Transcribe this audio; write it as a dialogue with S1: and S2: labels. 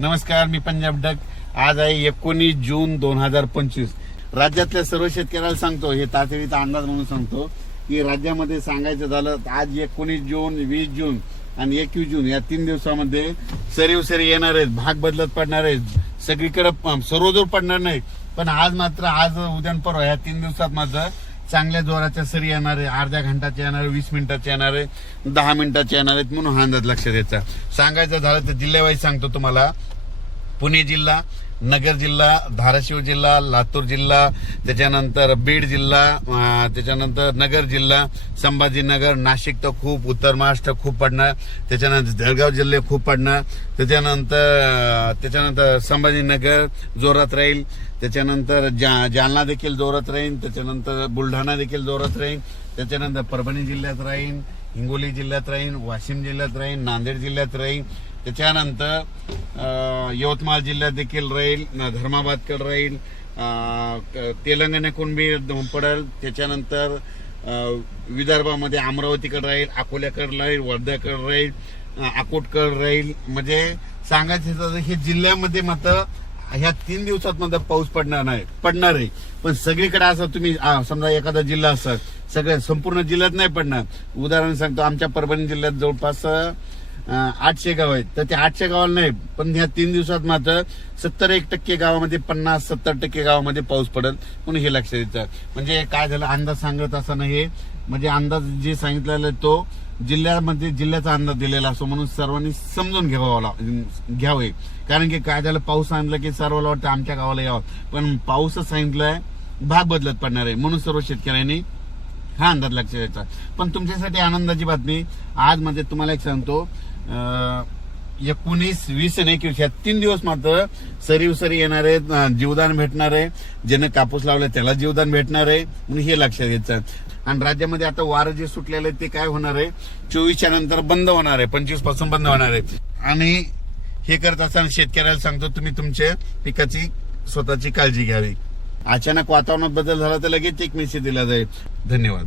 S1: नमस्कार मी पंजाब डक. आज आहे एकोणीस जून दोन हजार पंचवीस. राज्यातल्या सर्व शेतकऱ्याला सांगतो हे तातडीचा अंदाज म्हणून सांगतो की राज्यामध्ये सांगायचं झालं आज एकोणीस जून वीस जून आणि एकवीस जून या तीन दिवसामध्ये सरीव सरी येणार आहेत भाग बदलत पडणार आहेत सगळीकडे प- पडणार नाही पण आज मात्र आज उद्यान परवा या तीन दिवसात मात्र चांगल्या जोराच्या सरी येणार आहे अर्ध्या घंटाचे येणार आहे वीस मिनिटाचे येणार आहे दहा मिनिटाचे येणार आहेत म्हणून हा अंदाज लक्षात द्यायचा सांगायचं झालं तर जिल्ह्यावाईज सांगतो तुम्हाला. पुणे जिल्हा नगर जिल्हा धाराशिव जिल्हा लातूर जिल्हा त्याच्यानंतर बीड जिल्हा त्याच्यानंतर नगर जिल्हा संभाजीनगर नाशिक तर खूप उत्तर महाराष्ट्र खूप पडणार त्याच्यानंतर जळगाव जिल्हे खूप पडणार त्याच्यानंतर त्याच्यानंतर संभाजीनगर जोरात राहील त्याच्यानंतर जा जालना देखील जोरात राहील त्याच्यानंतर बुलढाणा देखील जोरात राहील त्याच्यानंतर परभणी जिल्ह्यात राहील हिंगोली जिल्ह्यात राहील वाशिम जिल्ह्यात राहील नांदेड जिल्ह्यात राहील त्याच्यानंतर यवतमाळ जिल्ह्यात देखील राहील धर्माबादकडे राहील तेलंगणाकडून बी पडेल त्याच्यानंतर विदर्भामध्ये अमरावतीकडे राहील अकोल्याकडे राहील वर्ध्याकडे राहील अकोटकडे राहील. म्हणजे सांगायचं तर हे जिल्ह्यामध्ये मात्र ह्या तीन दिवसात मात्र पाऊस पडणार नाही पडणार आहे पण सगळीकडे असं तुम्ही समजा एखादा जिल्हा असं सगळ्या संपूर्ण जिल्ह्यात नाही पडणार. उदाहरण सांगतो आमच्या परभणी जिल्ह्यात जवळपास आठशे गाव आहेत. तर ते आठशे गावाला नाही पण ह्या तीन दिवसात मात्र सत्तर एक टक्के गावामध्ये पन्नास सत्तर टक्के गावामध्ये पाऊस पडेल म्हणून हे लक्षात द्यायचं म्हणजे काय झालं अंदाज सांगत असताना हे म्हणजे अंदाज जे सांगितलेला तो जिल्ह्यामध्ये जिल्ह्याचा अंदाज दिलेला असतो म्हणून सर्वांनी समजून घ्यावा घ्यावे. कारण की काय झालं पाऊस सांगितलं की सर्वाला वाटतं आमच्या गावाला यावं. पण पाऊसच सांगितलंय भाग बदलत पडणार आहे म्हणून सर्व शेतकऱ्यांनी हा अंदाज लक्षात द्यायचा पण तुमच्यासाठी आनंदाची बातमी आज मध्ये तुम्हाला एक सांगतो एकोणीस वीस आणि एकवीस या तीन दिवस मात्र सरी उसरी येणार आहेत जीवदान भेटणार आहे. ज्यानं कापूस लावला त्याला जीवदान भेटणार आहे म्हणून हे लक्षात घ्यायचं आणि राज्यामध्ये आता वारं जे सुटलेलं आहे ते काय होणार आहे? चोवीसच्या नंतर बंद होणार आहे पंचवीसपासून बंद होणार आहे. आणि हे करत असताना शेतकऱ्याला सांगतो तुम्ही तुमच्या पिकाची स्वतःची काळजी घ्यावी. अचानक वातावरणात बदल झाला तर लगेच एक मेसेज दिला जाईल. धन्यवाद.